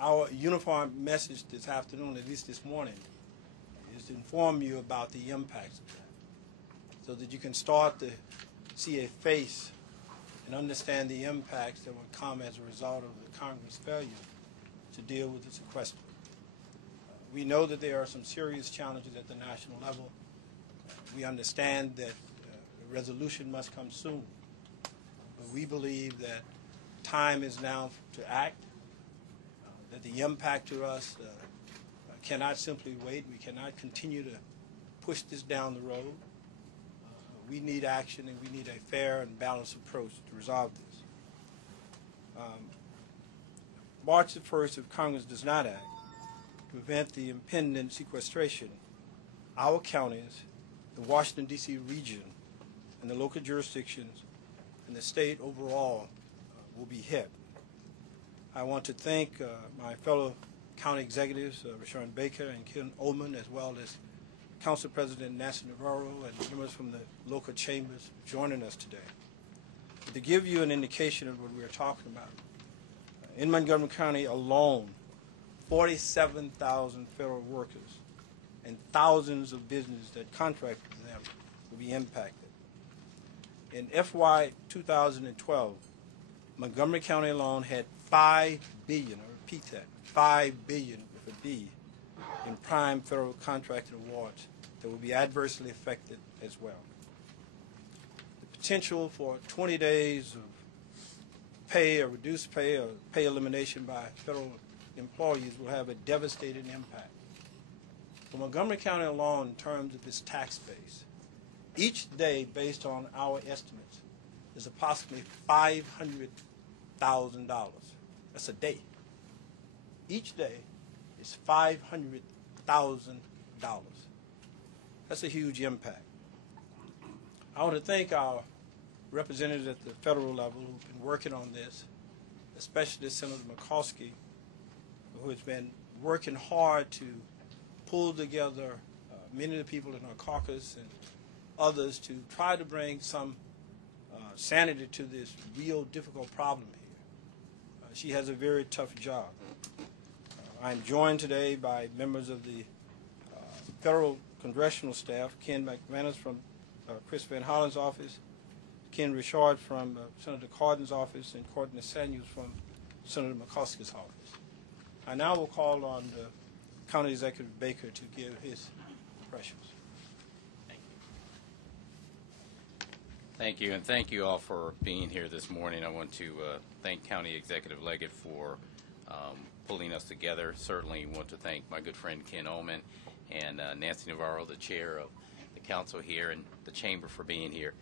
Our uniform message this afternoon, at least this morning, is to inform you about the impacts of that, so that you can start to see a face and understand the impacts that will come as a result of the Congress' failure to deal with the sequester. We know that there are some serious challenges at the national level. We understand that a resolution must come soon. But we believe that time is now to act, that the impact to us cannot simply wait. We cannot continue to push this down the road. We need action, and we need a fair and balanced approach to resolve this. March the 1st, if Congress does not act to prevent the impending sequestration, our counties, the Washington, D.C. region, and the local jurisdictions, and the state overall will be hit. I want to thank my fellow county executives, Rashawn Baker and Ken Ullman, as well as Council President Nancy Navarro and members from the local chambers joining us today. But to give you an indication of what we're talking about, in Montgomery County alone, 47,000 federal workers and thousands of businesses that contract with them will be impacted. In FY 2012, Montgomery County alone had $5 billion, I repeat that, $5 billion with a B, in prime federal contracted awards that will be adversely affected as well. The potential for 20 days of pay or reduced pay or pay elimination by federal employees will have a devastating impact. For Montgomery County alone, in terms of its tax base, each day, based on our estimates, is approximately $500,000. That's a day. Each day is $500,000. That's a huge impact. I want to thank our representatives at the federal level who've been working on this, especially Senator McCoskey, who has been working hard to pull together many of the people in our caucus and others to try to bring some sanity to this real difficult problem here. She has a very tough job. I'm joined today by members of the federal congressional staff, Ken McManus from Chris Van Hollen's office, Ken Richard from Senator Cardin's office, and Courtney Samuels from Senator McCoskey's office. I now will call on County Executive Baker to give his impressions. Thank you, and thank you all for being here this morning. I want to thank County Executive Leggett for pulling us together. Certainly want to thank my good friend Ken Ullman and Nancy Navarro, the chair of the council here, and the chamber for being here.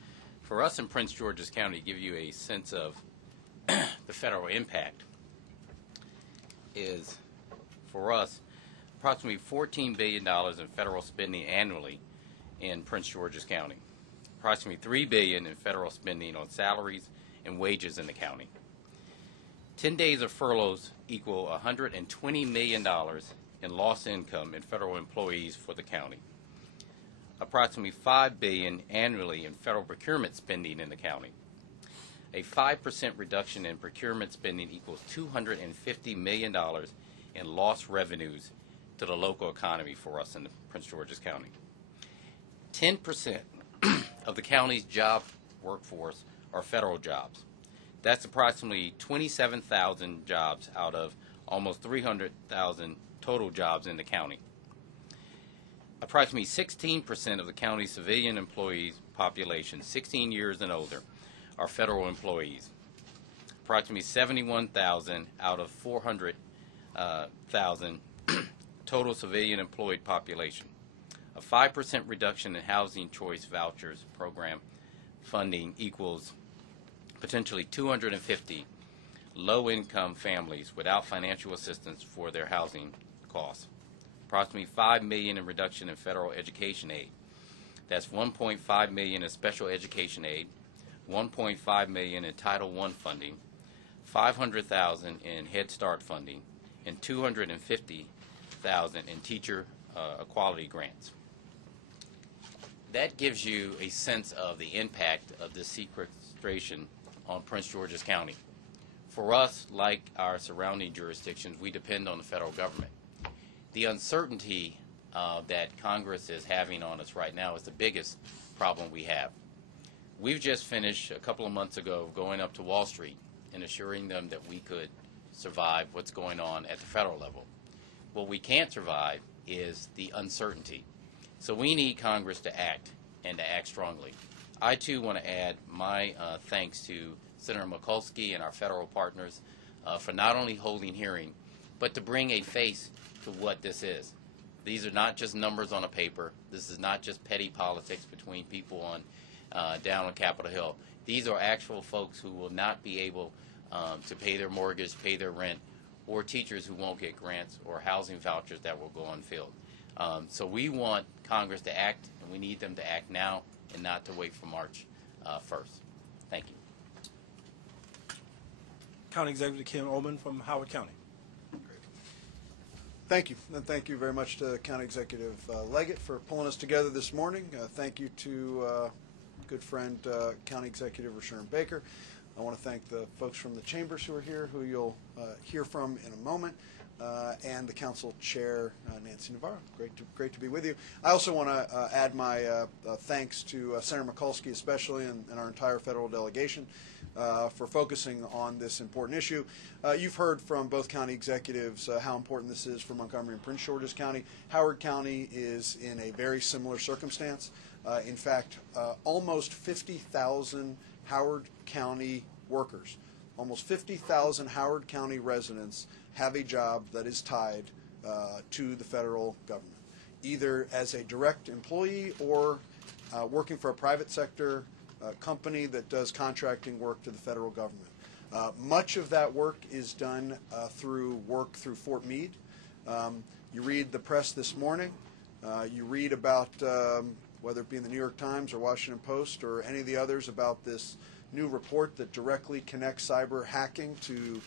For us in Prince George's County, to give you a sense of the federal impact is, for us, approximately $14 billion in federal spending annually in Prince George's County. Approximately $3 billion in federal spending on salaries and wages in the county. 10 days of furloughs equal $120 million in lost income in federal employees for the county. Approximately $5 billion annually in federal procurement spending in the county. A 5% reduction in procurement spending equals $250 million in lost revenues to the local economy for us in the Prince George's County. 10% of the county's job workforce are federal jobs. That's approximately 27,000 jobs out of almost 300,000 total jobs in the county. Approximately 16% of the county's civilian employees population, 16 years and older, are federal employees. Approximately 71,000 out of 400,000 total civilian employed population. A 5% reduction in housing choice vouchers program funding equals potentially 250 low-income families without financial assistance for their housing costs. Approximately $5 million in reduction in federal education aid. That's $1.5 million in special education aid, $1.5 million in Title I funding, $500,000 in Head Start funding, and $250,000 in teacher equality grants. That gives you a sense of the impact of this sequestration on Prince George's County. For us, like our surrounding jurisdictions, we depend on the federal government. The uncertainty that Congress is having on us right now is the biggest problem we have. We've just finished a couple of months ago going up to Wall Street and assuring them that we could survive what's going on at the federal level. What we can't survive is the uncertainty. So we need Congress to act, and to act strongly. I, too, want to add my thanks to Senator Mikulski and our federal partners for not only holding hearing, but to bring a face to what this is. These are not just numbers on a paper. This is not just petty politics between people on down on Capitol Hill. These are actual folks who will not be able to pay their mortgage, pay their rent, or teachers who won't get grants or housing vouchers that will go unfilled. So we want Congress to act, and we need them to act now and not to wait for March 1st. Thank you. County Executive Kim Ullman from Howard County. Thank you, and thank you very much to County Executive Leggett for pulling us together this morning. Thank you to good friend County Executive Rashawn Baker. I want to thank the folks from the chambers who are here, who you'll hear from in a moment, and the Council Chair, Nancy Navarro. Great to be with you. I also want to add my thanks to Senator Mikulski especially, and our entire federal delegation for focusing on this important issue. You've heard from both county executives how important this is for Montgomery and Prince George's County. Howard County is in a very similar circumstance. In fact, almost 50,000 Howard County workers, almost 50,000 Howard County residents have a job that is tied to the federal government, either as a direct employee or working for a private sector company that does contracting work to the federal government. Much of that work is done through Fort Meade. You read the press this morning. You read about, whether it be in the New York Times or Washington Post or any of the others, about this new report that directly connects cyber hacking to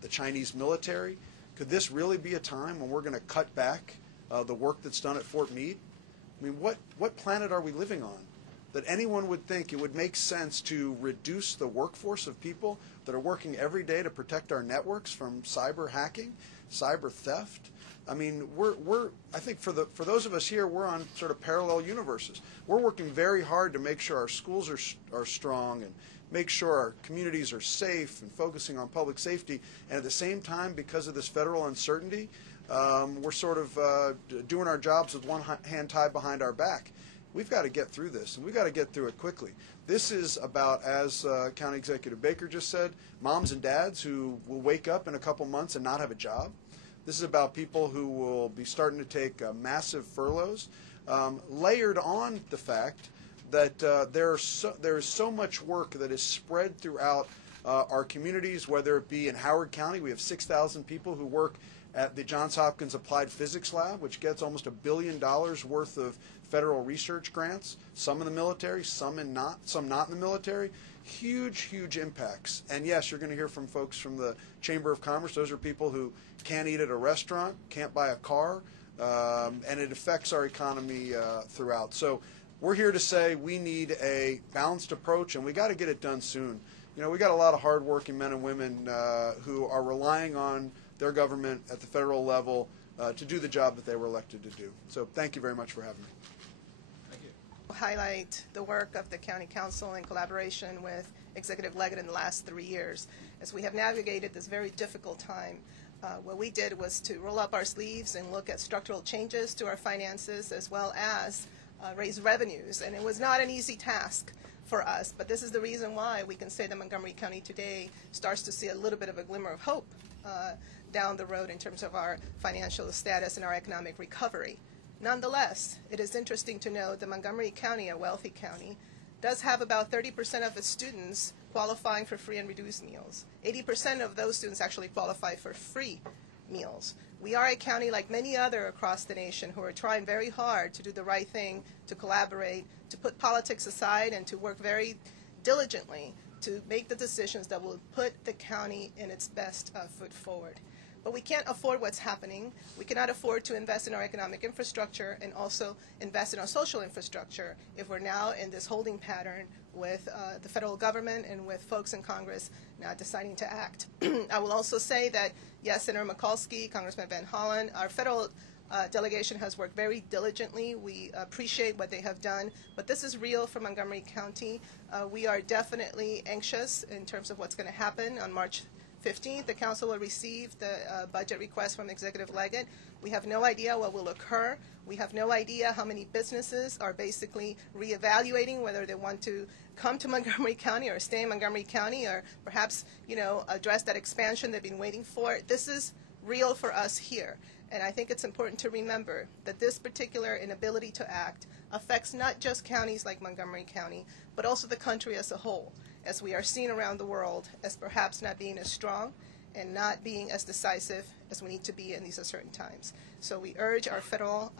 the Chinese military. Could this really be a time when we're going to cut back the work that's done at Fort Meade? I mean, what planet are we living on that anyone would think it would make sense to reduce the workforce of people that are working every day to protect our networks from cyber hacking, cyber theft? I mean, I think for those of us here, we're on sort of parallel universes. We're working very hard to make sure our schools are strong and make sure our communities are safe and focusing on public safety. And at the same time, because of this federal uncertainty, we're sort of doing our jobs with one hand tied behind our back. We've got to get through this, and we've got to get through it quickly. This is about, as County Executive Baker just said, moms and dads who will wake up in a couple months and not have a job. This is about people who will be starting to take massive furloughs, layered on the fact that there is so much work that is spread throughout our communities, whether it be in Howard County. We have 6,000 people who work at the Johns Hopkins Applied Physics Lab, which gets almost $1 billion worth of federal research grants, some in the military, some not in the military. Huge impacts. And yes, you're going to hear from folks from the Chamber of Commerce. Those are people who can't eat at a restaurant, can't buy a car, and it affects our economy throughout. So we're here to say we need a balanced approach, and we got to get it done soon. You know, we got a lot of hardworking men and women who are relying on their government at the federal level to do the job that they were elected to do. So thank you very much for having me. Highlight the work of the County Council in collaboration with Executive Leggett in the last 3 years. As we have navigated this very difficult time, what we did was to roll up our sleeves and look at structural changes to our finances as well as raise revenues. And it was not an easy task for us, but this is the reason why we can say that Montgomery County today starts to see a little bit of a glimmer of hope down the road in terms of our financial status and our economic recovery. Nonetheless, it is interesting to note that Montgomery County, a wealthy county, does have about 30% of its students qualifying for free and reduced meals. 80% of those students actually qualify for free meals. We are a county like many other across the nation who are trying very hard to do the right thing, to collaborate, to put politics aside, and to work very diligently to make the decisions that will put the county in its best foot forward. But we can't afford what's happening. We cannot afford to invest in our economic infrastructure and also invest in our social infrastructure if we're now in this holding pattern with the federal government and with folks in Congress not deciding to act. I will also say that, yes, Senator Mikulski, Congressman Van Hollen, our federal delegation has worked very diligently. We appreciate what they have done, but this is real for Montgomery County. We are definitely anxious in terms of what's going to happen on March 15th. The council will receive the budget request from Executive Leggett. We have no idea what will occur. We have no idea how many businesses are basically reevaluating whether they want to come to Montgomery County or stay in Montgomery County, or perhaps, address that expansion they've been waiting for. This is real for us here. And I think it's important to remember that this particular inability to act affects not just counties like Montgomery County, but also the country as a whole, as we are seen around the world as perhaps not being as strong and not being as decisive as we need to be in these uncertain times. So we urge our federal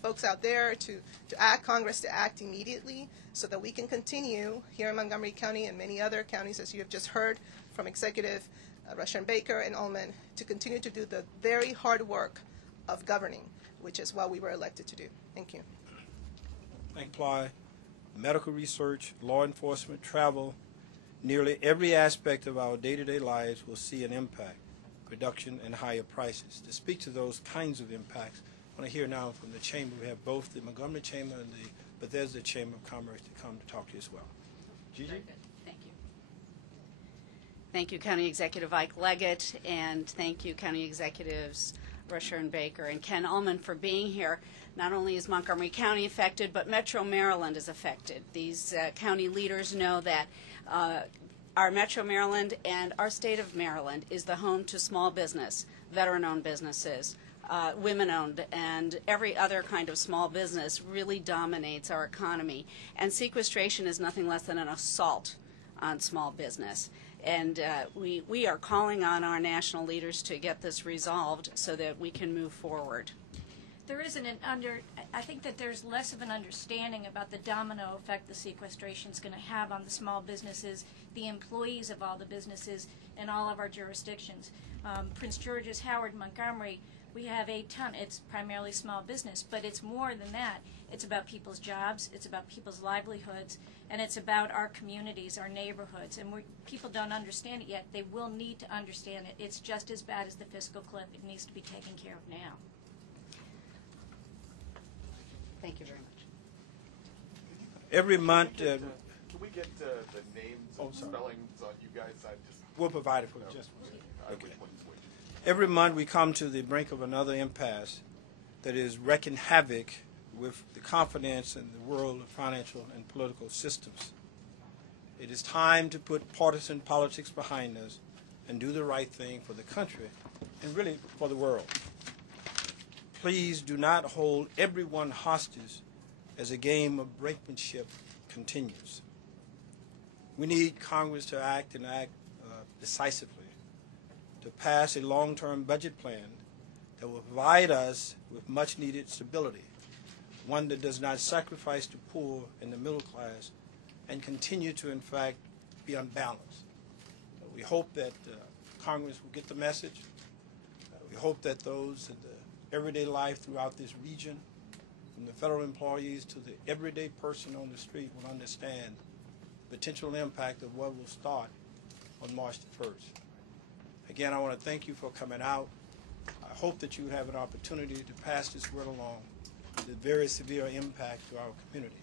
folks out there to act, Congress to act immediately so that we can continue here in Montgomery County and many other counties, as you have just heard from Executive Rushern Baker and Ullman, to continue to do the very hard work of governing, which is what we were elected to do. Thank you. Thank Ply. Medical research, law enforcement, travel, nearly every aspect of our day-to-day lives will see an impact, reduction, and higher prices. To speak to those kinds of impacts, I want to hear now from the Chamber. We have both the Montgomery Chamber and the Bethesda Chamber of Commerce to come to talk to you as well. Gigi? Very good. Thank you. Thank you, County Executive Ike Leggett, and thank you, County Executives Rushern Baker and Ken Ullman, for being here. Not only is Montgomery County affected, but Metro Maryland is affected. These county leaders know that our Metro Maryland and our state of Maryland is the home to small business, veteran-owned businesses, women-owned, and every other kind of small business really dominates our economy. And sequestration is nothing less than an assault on small business. And we are calling on our national leaders to get this resolved so that we can move forward. There isn't I think that there's less of an understanding about the domino effect the sequestration is going to have on the small businesses, the employees of all the businesses in all of our jurisdictions. Prince George's, Howard, Montgomery, we have a ton. It's primarily small business, but it's more than that. It's about people's jobs, it's about people's livelihoods, and it's about our communities, our neighborhoods. And people don't understand it yet. They will need to understand it. It's just as bad as the fiscal cliff. It needs to be taken care of now. Thank you very much. Every month, Can we get the names and spellings on you guys? we'll provide it for you. Just one second. I Okay. would want to switch. Every month we come to the brink of another impasse that is wreaking havoc with the confidence in the world of financial and political systems. It is time to put partisan politics behind us and do the right thing for the country and really for the world. Please do not hold everyone hostage as a game of brinkmanship continues. We need Congress to act and act decisively to pass a long-term budget plan that will provide us with much-needed stability, one that does not sacrifice the poor and the middle class and continue to, in fact, be unbalanced. We hope that Congress will get the message. We hope that those in the everyday life throughout this region, from the federal employees to the everyday person on the street, will understand the potential impact of what will start on March the 1st. Again, I want to thank you for coming out. I hope that you have an opportunity to pass this word along, the very severe impact to our community.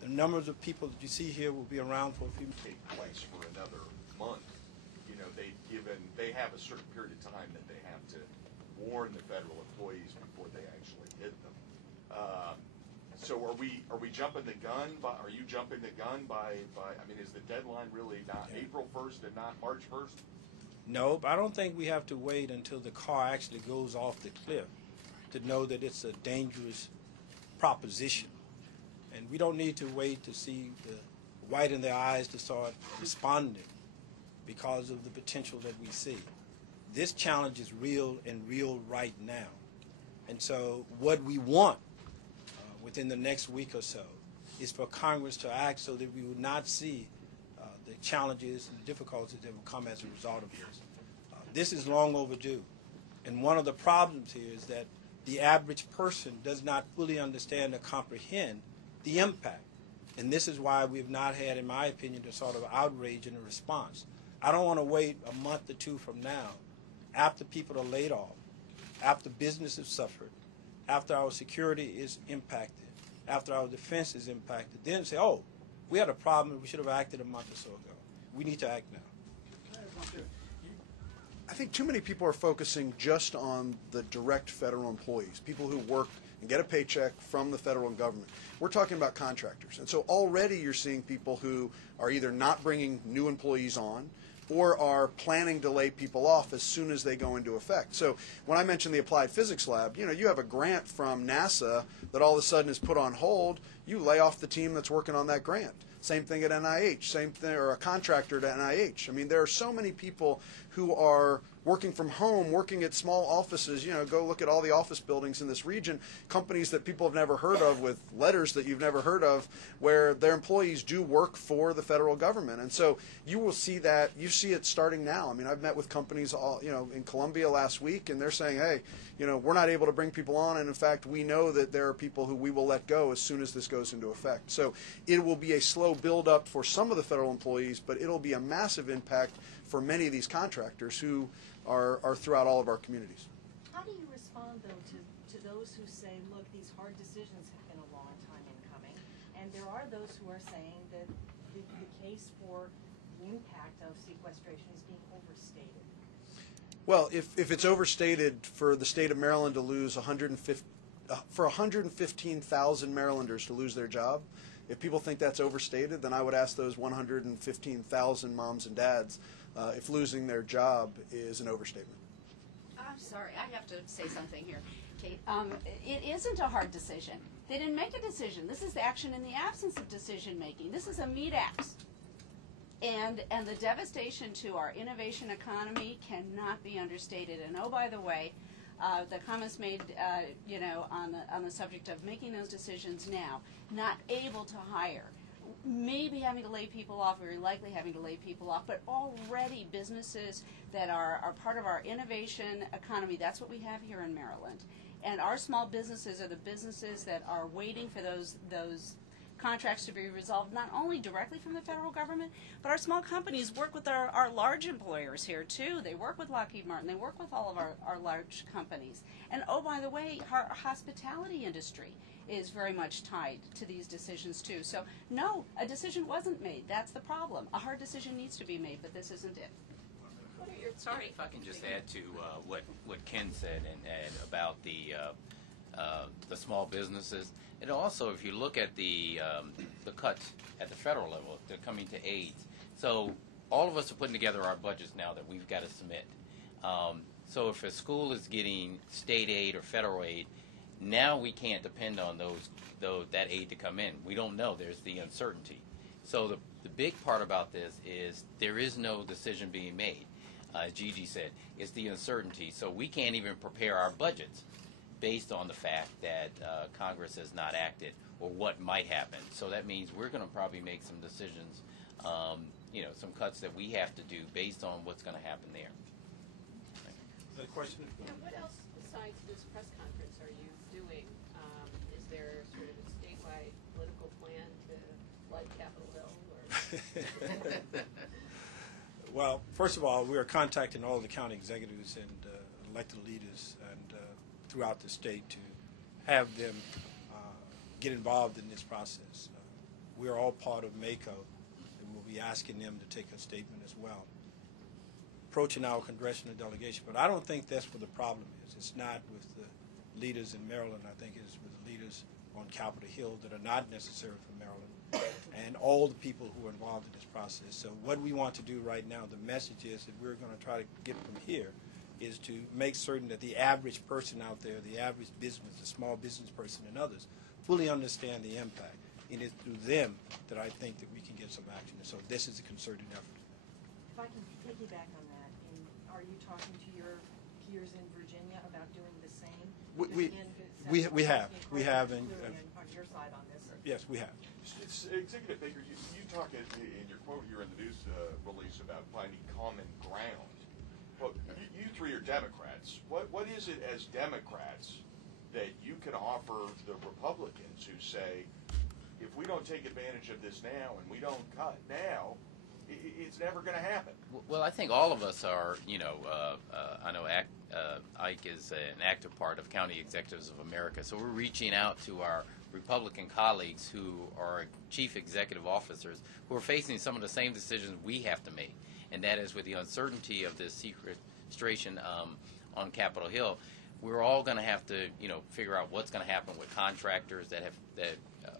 The numbers of people that you see here will be around for a few Take place for another month. You know, they have a certain period of time that they have to warn the federal employees before they actually hit them. So are we jumping the gun? Are you jumping the gun by? I mean, is the deadline really not April 1st and not March 1st? No, but I don't think we have to wait until the car actually goes off the cliff to know that it's a dangerous proposition. And we don't need to wait to see the white in their eyes to start responding because of the potential that we see. This challenge is real and real right now. And so what we want within the next week or so is for Congress to act so that we would not see the challenges and the difficulties that will come as a result of this. This is long overdue. And one of the problems here is that the average person does not fully understand or comprehend the impact. And this is why we've not had, in my opinion, the sort of outrage and a response. I don't want to wait a month or two from now, after people are laid off, after businesses suffered, after our security is impacted, after our defense is impacted, then say, oh, we had a problem, we should have acted a month or so ago. We need to act now. I think too many people are focusing just on the direct federal employees, people who work and get a paycheck from the federal government. We're talking about contractors. And so already you're seeing people who are either not bringing new employees on or are planning to lay people off as soon as they go into effect. So when I mentioned the Applied Physics Lab, you have a grant from NASA that all of a sudden is put on hold. You lay off the team that's working on that grant. Same thing at NIH, same thing, or a contractor at NIH. I mean, there are so many people who are working from home, working at small offices. Go look at all the office buildings in this region, companies that people have never heard of with letters that you've never heard of, where their employees do work for the federal government. And so you will see that, you see it starting now. I mean, I've met with companies in Columbia last week, and they're saying, hey, we're not able to bring people on, and in fact, we know that there are people who we will let go as soon as this goes into effect. So it will be a slow build-up for some of the federal employees, but it'll be a massive impact for many of these contractors who are throughout all of our communities. How do you respond, though, to those who say, look, these hard decisions have been a long time in coming, and there are those who are saying that the case for the impact of sequestration is being overstated? Well, if it's overstated for the state of Maryland to lose 115,000 Marylanders to lose their job, if people think that's overstated, then I would ask those 115,000 moms and dads if losing their job is an overstatement. I'm sorry, I have to say something here, Kate. It isn't a hard decision. They didn't make a decision. This is action in the absence of decision making. This is a meat axe. And the devastation to our innovation economy cannot be understated. And oh, by the way, the comments made, on the subject of making those decisions now, not able to hire, maybe having to lay people off, very likely having to lay people off, but already businesses that are part of our innovation economy. That's what we have here in Maryland. And our small businesses are the businesses that are waiting for those contracts to be resolved, not only directly from the federal government, but our small companies work with our large employers here too. They work with Lockheed Martin. They work with all of our large companies. And oh, by the way, our hospitality industry is very much tied to these decisions too. So no, a decision wasn't made. That's the problem. A hard decision needs to be made, but this isn't it. Sorry, if I can just add to what Ken said and add about the small businesses. And also, if you look at the cuts at the federal level, they're coming to aid. So all of us are putting together our budgets now that we've got to submit. So if a school is getting state aid or federal aid, now we can't depend on that aid to come in. We don't know. There's the uncertainty. So the big part about this is there is no decision being made. As Gigi said, it's the uncertainty. So we can't even prepare our budgets based on the fact that Congress has not acted or what might happen. So that means we're going to probably make some decisions, some cuts that we have to do based on what's going to happen there. The question? And what else besides this press conference are you doing? Is there sort of a statewide political plan to flood Capitol Hill? Or? Well, first of all, we are contacting all the county executives and elected leaders and throughout the state to have them get involved in this process. We are all part of MACO, and we'll be asking them to take a statement as well, approaching our congressional delegation. But I don't think that's where the problem is. It's not with the leaders in Maryland. I think it's with the leaders on Capitol Hill that are not necessary for Maryland and all the people who are involved in this process. So what we want to do right now, the message is that we're going to try to get from here is to make certain that the average person out there, the average business, the small business person and others, fully understand the impact. And it's through them that I think that we can get some action. And so this is a concerted effort. If I can piggyback on that, are you talking to your peers in Virginia about doing the same? We have, and on your side on this. yes, we have. Executive Baker, you talk in your quote here in the news release about finding common ground. Well, you three are Democrats. What is it as Democrats that you can offer the Republicans who say, if we don't take advantage of this now and we don't cut now, it's never going to happen? Well, I think all of us are, I know Ike is an active part of County Executives of America, so we're reaching out to our Republican colleagues who are chief executive officers who are facing some of the same decisions we have to make, and that is with the uncertainty of this sequestration on Capitol Hill. We're all going to have to, figure out what's going to happen with contractors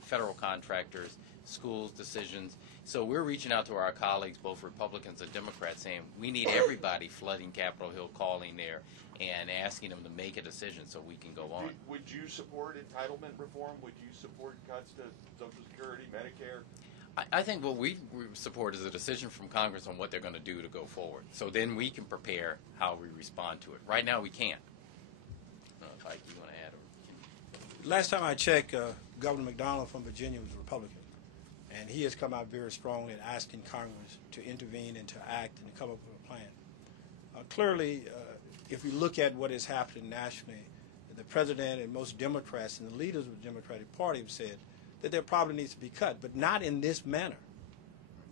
federal contractors, schools decisions. So we're reaching out to our colleagues, both Republicans and Democrats, saying we need everybody flooding Capitol Hill, calling there, and asking them to make a decision so we can go on. Would you support entitlement reform? Would you support cuts to Social Security, Medicare? I think what we support is a decision from Congress on what they're going to do to go forward. So then we can prepare how we respond to it. Right now we can't. I don't know if Ike, you want to add? Last time I checked, Governor McDonald from Virginia was a Republican, and he has come out very strongly in asking Congress to intervene and to act and to come up with a plan. Clearly, if we look at what is happening nationally, the president and most Democrats and the leaders of the Democratic Party have said that there probably needs to be cut, but not in this manner,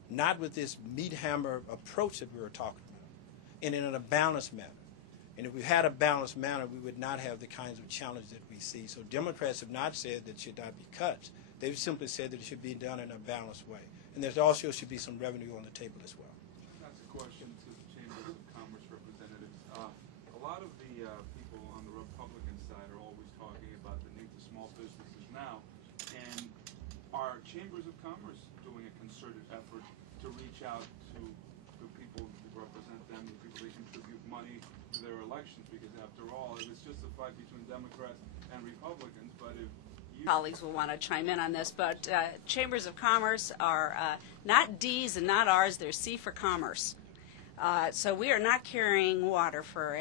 not with this meat hammer approach that we were talking about, and in a balanced manner. And if we had a balanced manner, we would not have the kinds of challenges that we see. So Democrats have not said that it should not be cuts. They've simply said that it should be done in a balanced way. And there also should be some revenue on the table as well. That's a question to the Chambers of Commerce representatives. A lot of the people on the Republican side are always talking about the need for small businesses now. And are Chambers of Commerce doing a concerted effort to reach out to the people who represent them, the people they contribute money to their elections? Because after all, if it's just a fight between Democrats and Republicans, but if colleagues will want to chime in on this, but Chambers of Commerce are not D's and not R's, they're C for commerce. So we are not carrying water for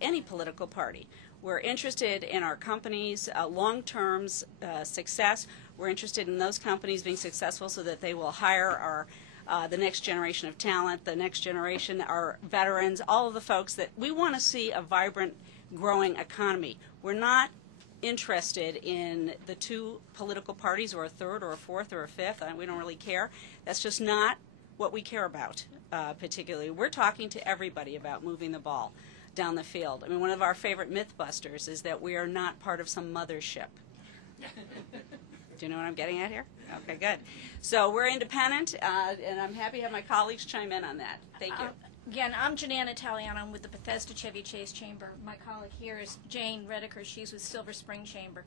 any political party. We're interested in our companies' long-term success. We're interested in those companies being successful so that they will hire the next generation of talent, the next generation, our veterans, all of the folks that we want to see a vibrant, growing economy. We're not interested in the two political parties or a third or a fourth or a fifth. We don't really care. That's just not what we care about particularly. We're talking to everybody about moving the ball down the field. I mean, one of our favorite mythbusters is that we are not part of some mothership. Do you know what I'm getting at here? Okay, good. So we're independent, and I'm happy to have my colleagues chime in on that. Thank you. Again, I'm Janann Italiano. I'm with the Bethesda Chevy Chase Chamber. My colleague here is Jane Redeker. She's with Silver Spring Chamber.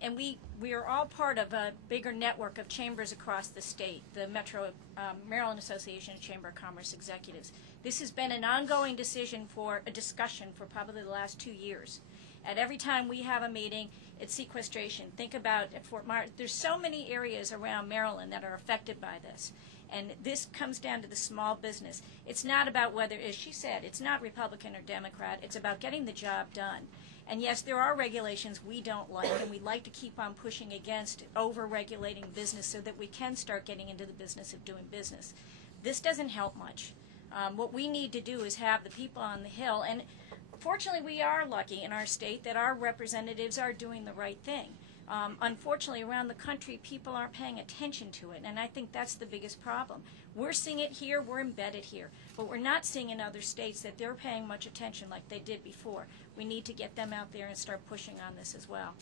And we are all part of a bigger network of chambers across the state, the Metro Maryland Association of Chamber of Commerce Executives. This has been an ongoing discussion for probably the last 2 years. At every time we have a meeting, it's sequestration. Think about at Fort Myers. There's so many areas around Maryland that are affected by this. And this comes down to the small business. It's not about whether, as she said, it's not Republican or Democrat. It's about getting the job done. And yes, there are regulations we don't like, and we'd like to keep on pushing against over-regulating business so that we can start getting into the business of doing business. This doesn't help much. What we need to do is have the people on the Hill, and fortunately we are lucky in our state that our representatives are doing the right thing. Unfortunately, around the country, people aren't paying attention to it, and I think that's the biggest problem. We're seeing it here, we're embedded here, but we're not seeing in other states that they're paying much attention like they did before. We need to get them out there and start pushing on this as well.